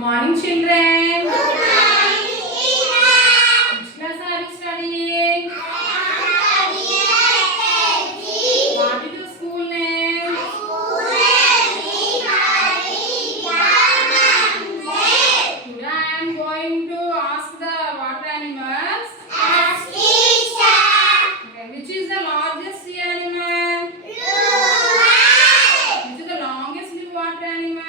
morning, children. Good morning, teacher. Which class are you studying? I am studying LKG. What is your school name? My school name is Mandir-VZM. Today I am going to ask the water animals. Ask teacher. Okay, which is the largest sea animal? Which is the longest living water animal?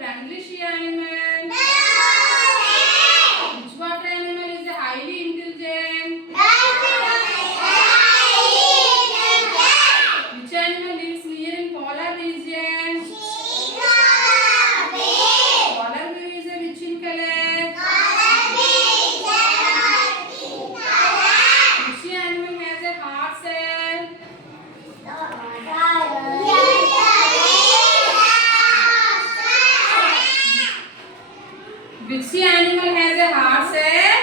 Friendly sea animal? Which water animal is highly intelligent? Which animal lives near in polar region? Polar bear is which in color? Which animal has a hard shell? Which sea animal has a hard shell?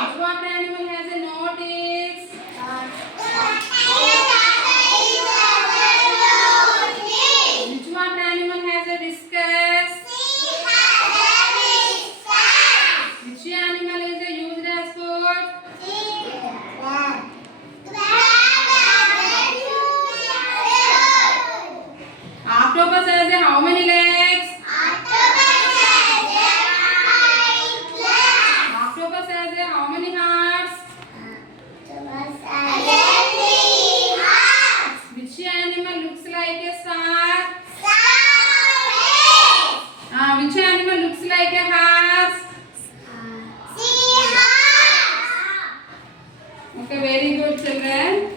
Which water animal has a no teeth? Which water animal has a whiskers? Which animal is used as food? Octopus has how many legs? Octopus has how many hearts? Which animal looks like a star? Which animal looks like a horse? Okay, very good, children.